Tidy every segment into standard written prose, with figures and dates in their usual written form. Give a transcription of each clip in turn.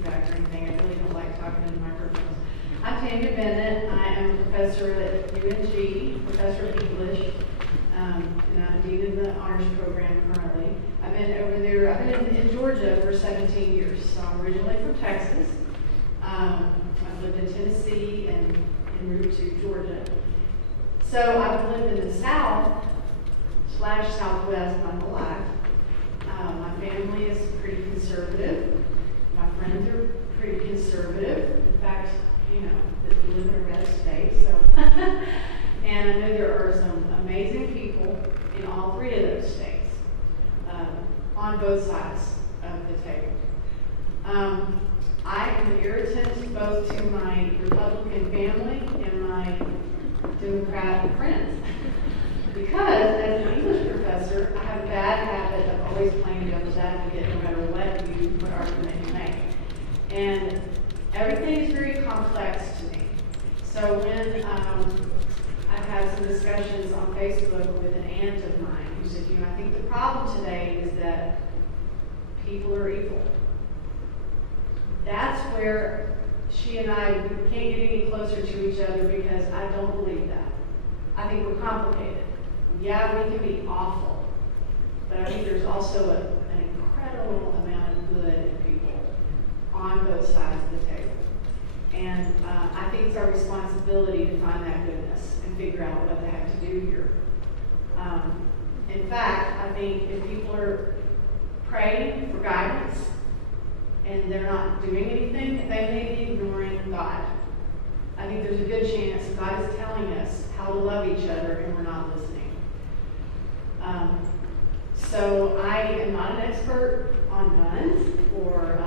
feedback or anything. I really don't like talking into microphones. I'm Tanya Bennet. I am a professor at UNG, professor of English, and I'm dean of the honors program currently. I've been in Georgia for 17 years. So I'm originally from Texas. I've lived in Tennessee and en route to Georgia. So I've lived in the South / Southwest my whole life. My family is pretty conservative. My friends are pretty conservative. In fact, you know, we live in a red state, so. And I know there are some amazing people in all three of those states, on both sides of the table. I am an irritant both to my Republican family and my Democrat friends. Because as an English professor, I have a bad habit of always playing devil's advocate no matter what argument you make. And everything is very complex to me. So when I've had some discussions on Facebook with an aunt of mine who said, you know, I think the problem today is that people are evil. That's where she and I can't get any closer to each other because I don't believe that. I think we're complicated. Yeah, we can be awful, but I think there's also an incredible amount of good in people on both sides of the table. And I think it's our responsibility to find that goodness and figure out what they have to do here. In fact, I think if people are praying for guidance and they're not doing anything, they may be ignoring God. I think there's a good chance God is telling us how to love each other and we're not listening. So I am not an expert on guns or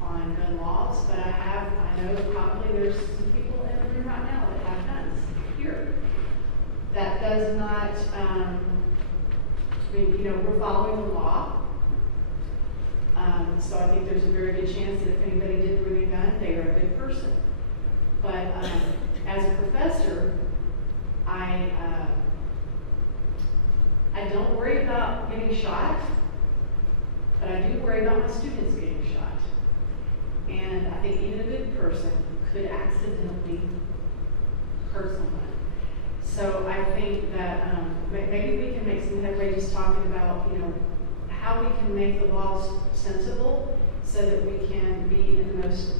on gun laws, but I know that probably there's some people in the room right now that have guns here. That does not, we're following the law. So I think there's a very good chance that if anybody did bring a gun, they are a good person. But as a professor, I don't worry about getting shot, but I do worry about my students getting shot. And I think even a good person could accidentally hurt someone. So I think that maybe we can make some headway just talking about, you know, how we can make the laws sensible so that we can be in the most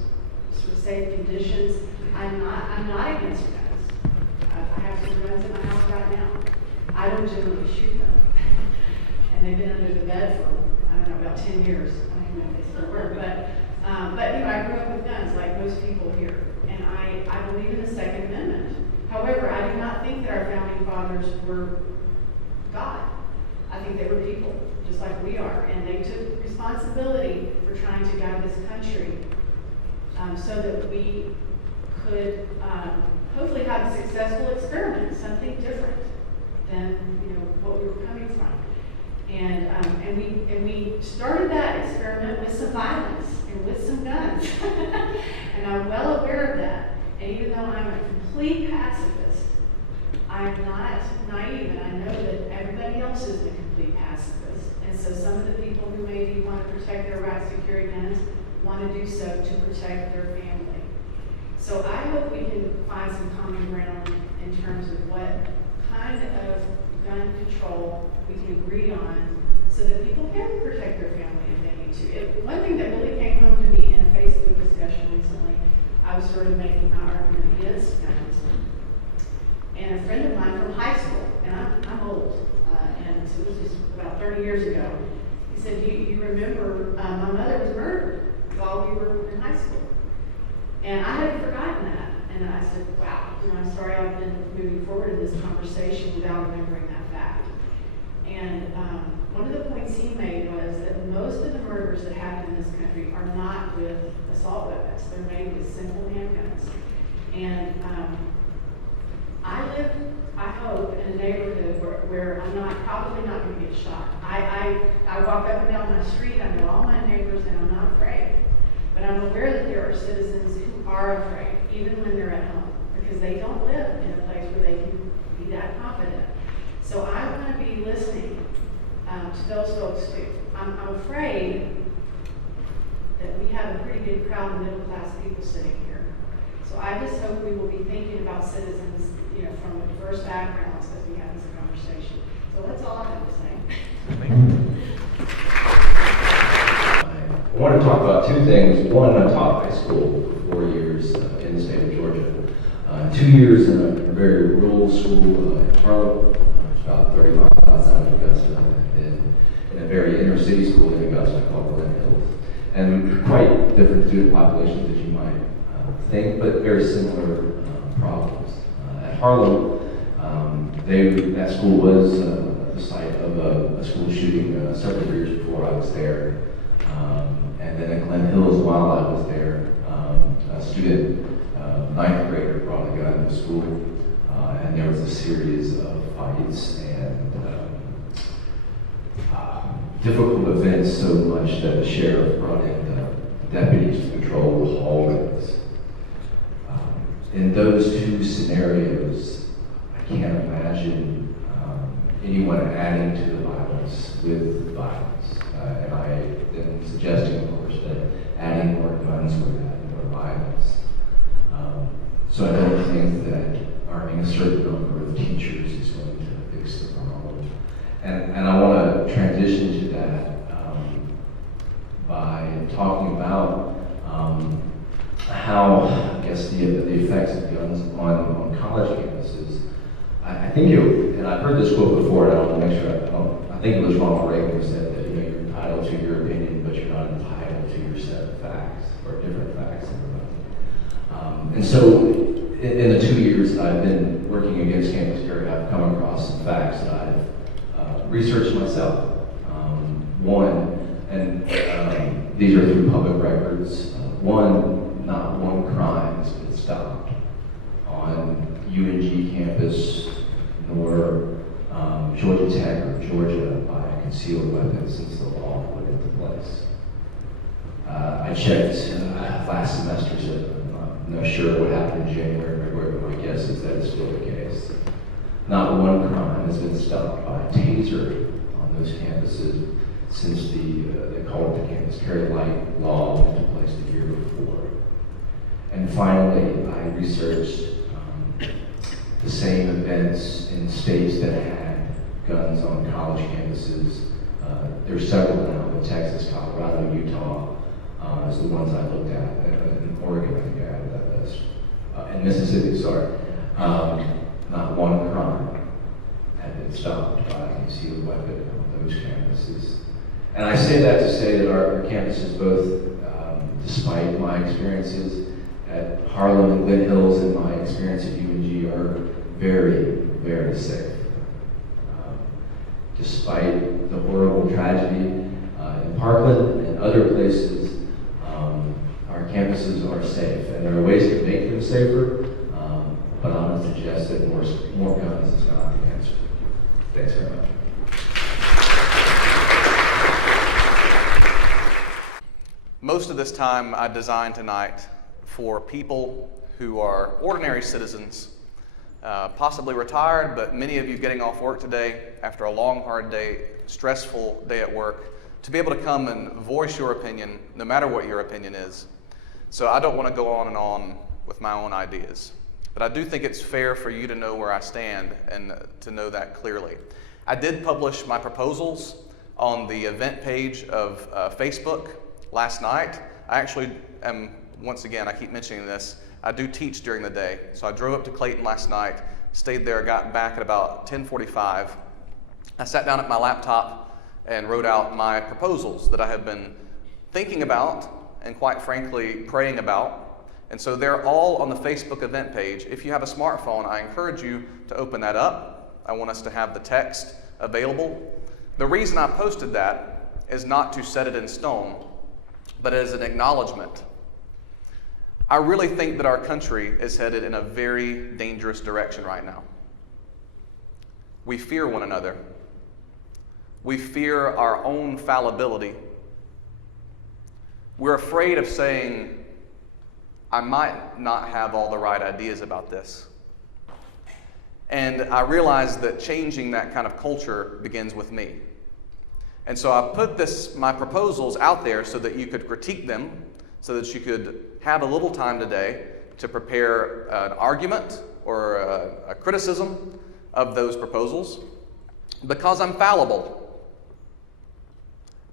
sort of safe conditions. I'm not against guns. I have some guns in my house right now. I don't generally shoot them. And they've been under the bed for, I don't know, about 10 years. I don't even know if they still work. But you know, I grew up with guns like most people here. And I believe in the Second Amendment. However, I do not think that our founding fathers were God. I think they were people, just like we are. And they took responsibility for trying to guide this country so that we could hopefully have a successful experiment, something different than what we were coming from. And we started that experiment with some violence and with some guns. And I'm well aware of that. And even though I'm a complete pacifist, I'm not naive, and I know that everybody else is a complete pacifist. And so some of the people who maybe want to protect their rights to carry guns want to do so to protect their family. So I hope we can find some common ground in terms of what kind of gun control we can agree on so that people can protect their family if they need to. One thing that really came home to me in a Facebook discussion recently, I was sort of making my argument against guns. And a friend of mine from high school, and I'm old, and so this was about 30 years ago, he said, you remember my mother was murdered while we were in high school. And I had forgotten that. And I said, wow, I'm sorry I've been moving forward in this conversation without remembering that fact. And one of the points he made was that most of the murders that happen in this country are not with assault weapons. They're made with simple handguns. And I live, I hope, in a neighborhood where I'm probably not going to get shot. I walk up and down my street, I know all my neighbors, and I'm not afraid. But I'm aware that there are citizens who are afraid, even when they're at home, because they don't live in a place where they can be that confident. So I want to be listening to those folks too. I'm afraid that we have have a pretty good crowd of middle-class people sitting here. So I just hope we will be thinking about citizens, you know, from diverse backgrounds as we have this conversation. So that's all I have to say. I want to talk about two things. One, I taught high school for 4 years in the state of Georgia. 2 years in a very rural school in Harlem, about 30 miles outside of Augusta, and in a very inner city school in Augusta called Gainesville. And quite different student populations as you might think, but very similar problems. At Harlem, that school was the site of a school shooting several years before I was there. And then at Glen Hills, while I was there, a student, ninth grader, brought a gun to school, and there was a series of fights and difficult events, so much that the sheriff brought in deputies to patrol the hallways. In those two scenarios, I can't imagine anyone adding to the violence with violence. And I am suggesting, of course, that adding more guns would add more violence. So I don't think that arming a certain number of teachers is going to fix the problem. And I want to transition to that by talking about how, I guess, the effects of guns on college campuses. I think and I've heard this quote before, and I want to make sure I think it was Ronald Reagan who said that, you know, you're entitled to your opinion, but you're not entitled to your set of facts, or different facts. And so, in the 2 years that I've been working against campus carry, I've come across some facts that I've researched myself. One, and these are through public records. One, not one crime has been stopped on UNG campus, nor Georgia Tech or Georgia by a concealed weapon since the law went into place. I checked last semester, so I'm not sure what happened in January, February, but my guess is that it's still the case. Not one crime has been stopped by a taser on those campuses since they called it the campus carry light law went into place the year before. And finally, I researched the same events in states that had guns on college campuses. There's several now in Texas, Colorado, Utah, is the ones I looked at. In Oregon, I think I added that list. And Mississippi, sorry. Not one crime had been stopped by a concealed weapon on those campuses. And I say that to say that our campuses, both, despite my experiences at Harlem and Glen Hills and my experience at UNG, are very, very safe. Despite the horrible tragedy in Parkland and other places, our campuses are safe, and there are ways to make them safer, but I'm going to suggest that more guns is not the answer. Thanks very much. Most of this time I designed tonight for people who are ordinary citizens, possibly retired, but many of you getting off work today after a long, hard day, stressful day at work, to be able to come and voice your opinion, no matter what your opinion is. So I don't want to go on and on with my own ideas, but I do think it's fair for you to know where I stand and to know that clearly. I did publish my proposals on the event page of Facebook last night. I actually am, once again, I keep mentioning this, I do teach during the day. So I drove up to Clayton last night, stayed there, got back at about 10:45. I sat down at my laptop and wrote out my proposals that I have been thinking about and quite frankly praying about. And so they're all on the Facebook event page. If you have a smartphone, I encourage you to open that up. I want us to have the text available. The reason I posted that is not to set it in stone, but as an acknowledgement. I really think that our country is headed in a very dangerous direction right now. We fear one another. We fear our own fallibility. We're afraid of saying, I might not have all the right ideas about this. And I realize that changing that kind of culture begins with me. And so I put my proposals out there so that you could critique them, so that you could have a little time today to prepare an argument or a criticism of those proposals, because I'm fallible.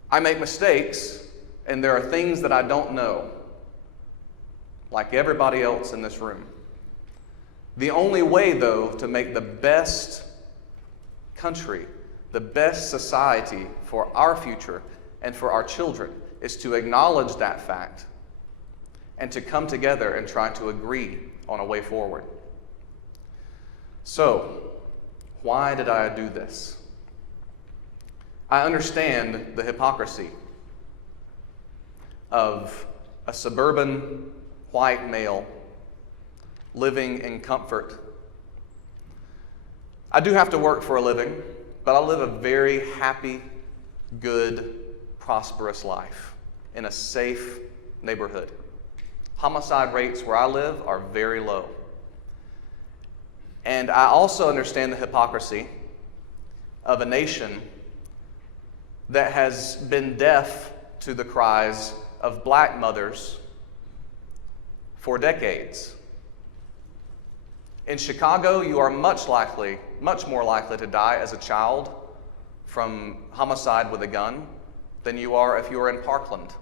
I make mistakes, and there are things that I don't know, like everybody else in this room. The only way, though, to make the best country, the best society for our future and for our children is to acknowledge that fact and to come together and try to agree on a way forward. So, why did I do this? I understand the hypocrisy of a suburban white male living in comfort. I do have to work for a living, but I live a very happy, good, prosperous life in a safe neighborhood. Homicide rates where I live are very low. And I also understand the hypocrisy of a nation that has been deaf to the cries of black mothers for decades. In Chicago, you are much more likely to die as a child from homicide with a gun than you are if you are in Parkland.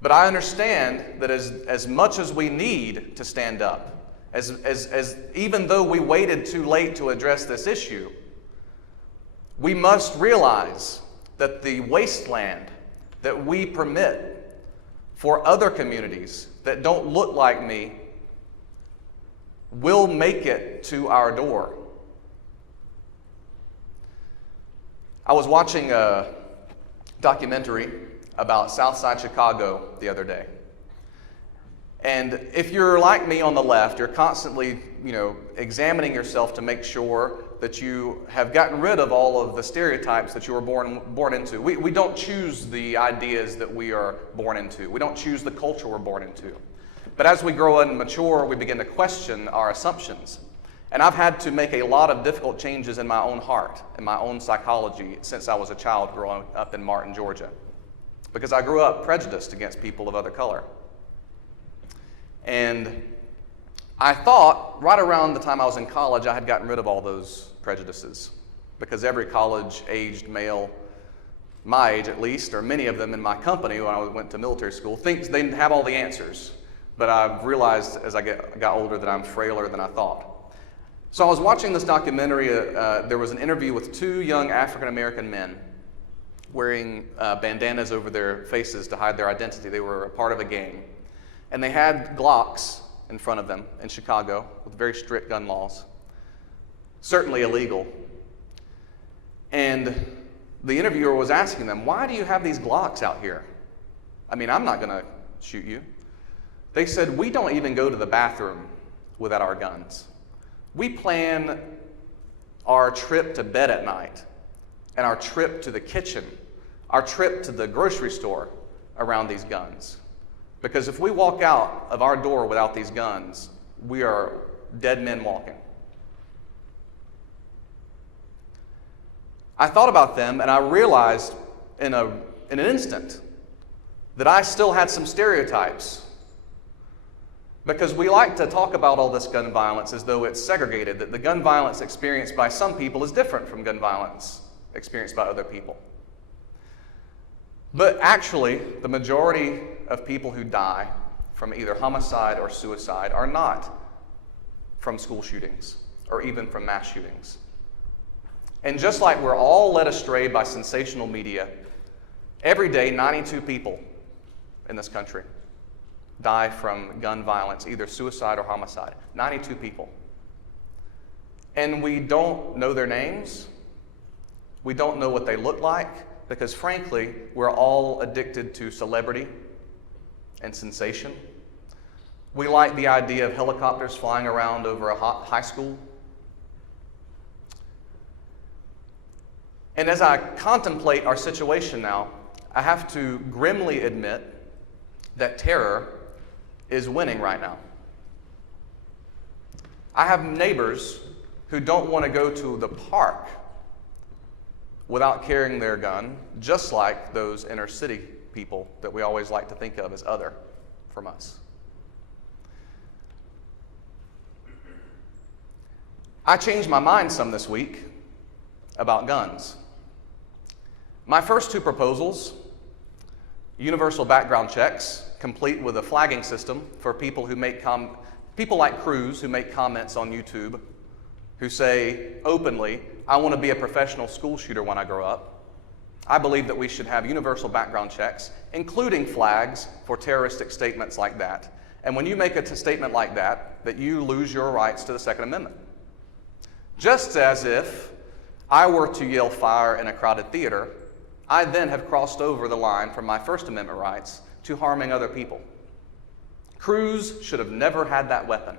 But I understand that as much as we need to stand up, as even though we waited too late to address this issue, we must realize that the wasteland that we permit for other communities that don't look like me will make it to our door. I was watching a documentary about Southside Chicago the other day. And if you're like me on the left, you're constantly, examining yourself to make sure that you have gotten rid of all of the stereotypes that you were born into. We don't choose the ideas that we are born into. We don't choose the culture we're born into. But as we grow and mature, we begin to question our assumptions. And I've had to make a lot of difficult changes in my own heart, in my own psychology, since I was a child growing up in Martin, Georgia. Because I grew up prejudiced against people of other color. And I thought right around the time I was in college, I had gotten rid of all those prejudices. Because every college-aged male, my age at least, or many of them in my company when I went to military school, thinks they have all the answers. But I've realized as I got older that I'm frailer than I thought. So I was watching this documentary. There was an interview with two young African-American men wearing bandanas over their faces to hide their identity. They were a part of a gang. And they had Glocks in front of them in Chicago with very strict gun laws. Certainly illegal. And the interviewer was asking them, why do you have these Glocks out here? I mean, I'm not going to shoot you. They said, we don't even go to the bathroom without our guns. We plan our trip to bed at night and our trip to the kitchen, our trip to the grocery store around these guns. Because if we walk out of our door without these guns, we are dead men walking. I thought about them and I realized in an instant that I still had some stereotypes. Because we like to talk about all this gun violence as though it's segregated, that the gun violence experienced by some people is different from gun violence experienced by other people. But actually, the majority of people who die from either homicide or suicide are not from school shootings or even from mass shootings. And just like we're all led astray by sensational media, every day 92 people in this country die from gun violence, either suicide or homicide. 92 people. And we don't know their names. We don't know what they look like because, frankly, we're all addicted to celebrity and sensation. We like the idea of helicopters flying around over a high school. And as I contemplate our situation now, I have to grimly admit that terror is winning right now. I have neighbors who don't want to go to the park without carrying their gun, just like those inner city people that we always like to think of as other from us. I changed my mind some this week about guns. My first two proposals, universal background checks, complete with a flagging system for people who make people like Cruz who make comments on YouTube, who say openly, I want to be a professional school shooter when I grow up. I believe that we should have universal background checks, including flags for terroristic statements like that. And when you make a statement like that, that you lose your rights to the Second Amendment. Just as if I were to yell fire in a crowded theater, I then have crossed over the line from my First Amendment rights to harming other people. Cruz should have never had that weapon.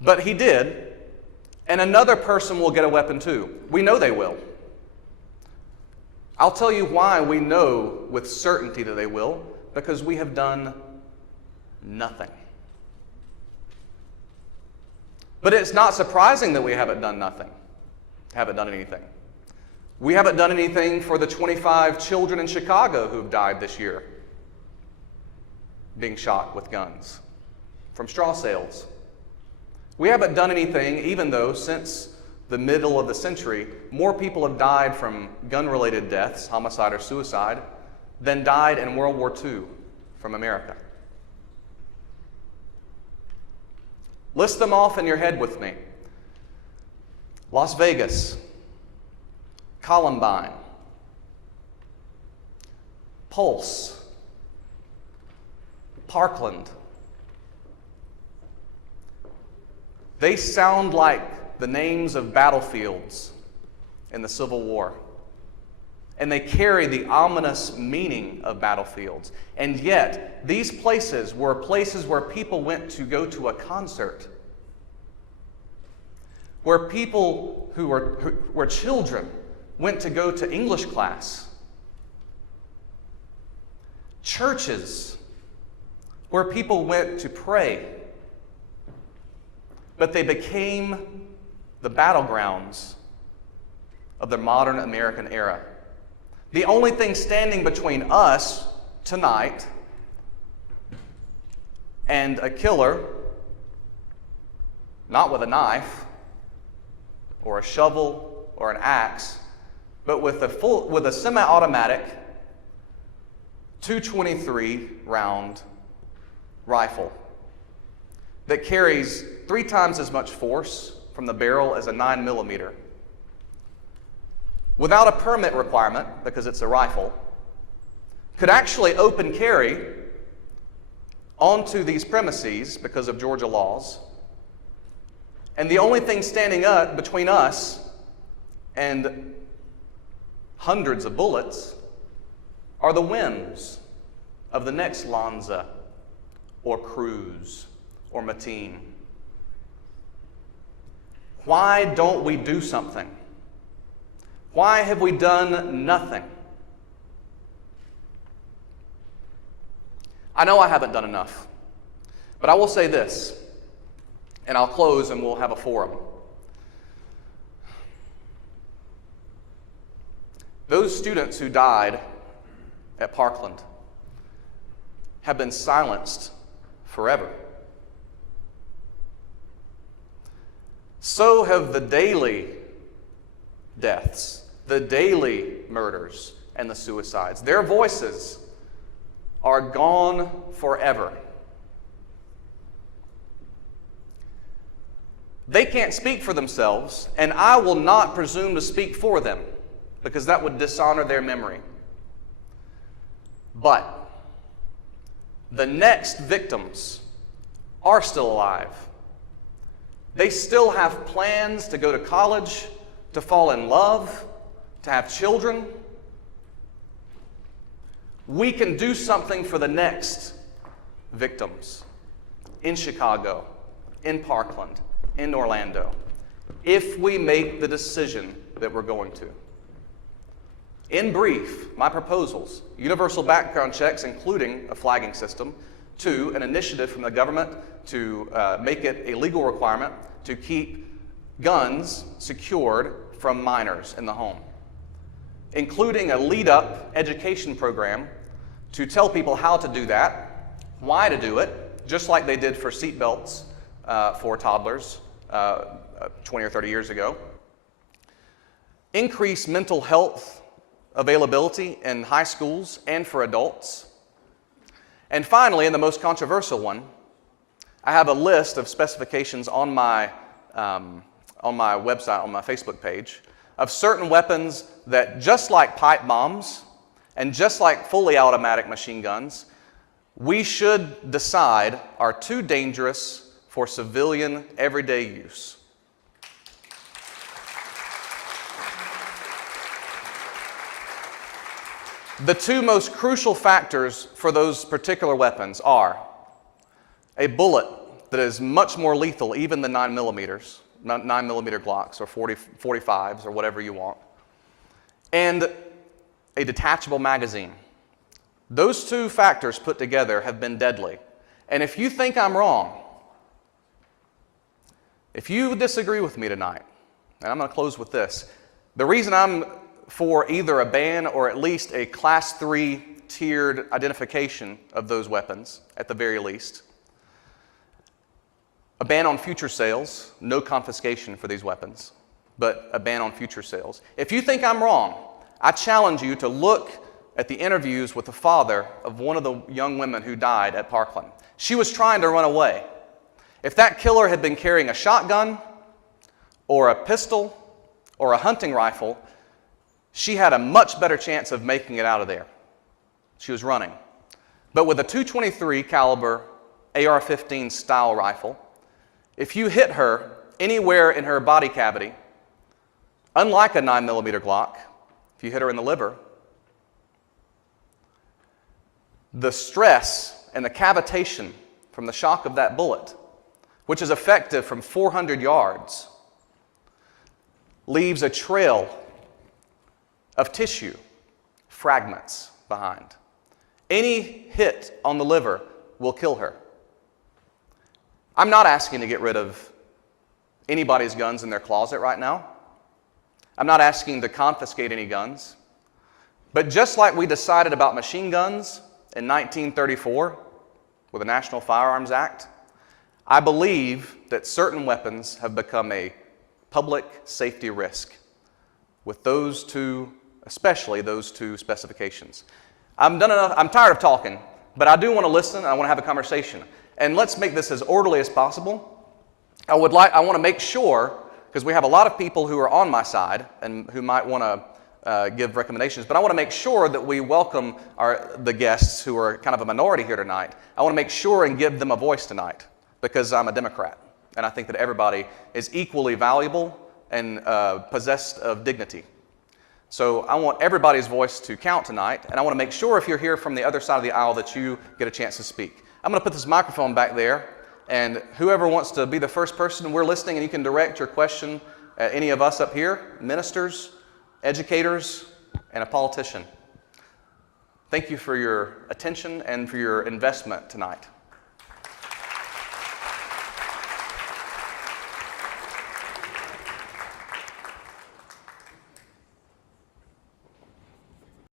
But he did, and another person will get a weapon too. We know they will. I'll tell you why we know with certainty that they will, because we have done nothing. But it's not surprising that we haven't done anything. We haven't done anything for the 25 children in Chicago who've died this year being shot with guns from straw sales. We haven't done anything, even though since the middle of the century, more people have died from gun-related deaths, homicide or suicide, than died in World War II from America. List them off in your head with me. Las Vegas, Columbine, Pulse, Parkland. They sound like the names of battlefields in the Civil War. And they carry the ominous meaning of battlefields. And yet, these places were places where people went to go to a concert, where people who were children went to go to English class, churches where people went to pray, but they became the battlegrounds of the modern American era. The only thing standing between us tonight and a killer, not with a knife or a shovel or an axe, but with a semi-automatic 223 round rifle that carries 3 times as much force from the barrel as a 9mm. Without a permit requirement, because it's a rifle, could actually open carry onto these premises because of Georgia laws. And the only thing standing up between us and hundreds of bullets are the whims of the next Lanza or Cruz or Mateen. Why don't we do something? Why have we done nothing? I know I haven't done enough, but I will say this, and I'll close and we'll have a forum. Those students who died at Parkland have been silenced forever. So have the daily deaths, the daily murders, and the suicides. Their voices are gone forever. They can't speak for themselves, and I will not presume to speak for them, because that would dishonor their memory. But the next victims are still alive. They still have plans to go to college, to fall in love, to have children. We can do something for the next victims in Chicago, in Parkland, in Orlando, if we make the decision that we're going to. In brief, my proposals: universal background checks, including a flagging system; 2, an initiative from the government to make it a legal requirement to keep guns secured from minors in the home; including a lead-up education program to tell people how to do that, why to do it, just like they did for seatbelts for toddlers 20 or 30 years ago. Increase mental health availability in high schools and for adults. And finally, and the most controversial one, I have a list of specifications on my website, on my Facebook page, of certain weapons that, just like pipe bombs and just like fully automatic machine guns, we should decide are too dangerous for civilian everyday use. The two most crucial factors for those particular weapons are a bullet that is much more lethal even than 9 millimeters, 9 millimeter Glocks or 45s or whatever you want, and a detachable magazine. Those two factors put together have been deadly. And if you think I'm wrong, if you disagree with me tonight, and I'm going to close with this, the reason I'm for either a ban or at least a Class 3 tiered identification of those weapons, at the very least. A ban on future sales, no confiscation for these weapons, but a ban on future sales. If you think I'm wrong, I challenge you to look at the interviews with the father of one of the young women who died at Parkland. She was trying to run away. If that killer had been carrying a shotgun or a pistol or a hunting rifle, she had a much better chance of making it out of there. She was running. But with a .223 caliber AR-15 style rifle, if you hit her anywhere in her body cavity, unlike a 9 millimeter Glock, if you hit her in the liver, the stress and the cavitation from the shock of that bullet, which is effective from 400 yards, leaves a trail of tissue fragments behind. Any hit on the liver will kill her. I'm not asking to get rid of anybody's guns in their closet right now. I'm not asking to confiscate any guns. But just like we decided about machine guns in 1934 with the National Firearms Act, I believe that certain weapons have become a public safety risk with those two, especially those two specifications. I'm done enough. I'm tired of talking, but I do want to listen and I want to have a conversation. And let's make this as orderly as possible. I want to make sure, because we have a lot of people who are on my side and who might want to give recommendations, but I want to make sure that we welcome the guests who are kind of a minority here tonight. I want to make sure and give them a voice tonight because I'm a Democrat and I think that everybody is equally valuable and possessed of dignity. So I want everybody's voice to count tonight, and I want to make sure if you're here from the other side of the aisle that you get a chance to speak. I'm going to put this microphone back there, and whoever wants to be the first person, we're listening, and you can direct your question at any of us up here, ministers, educators, and a politician. Thank you for your attention and for your investment tonight.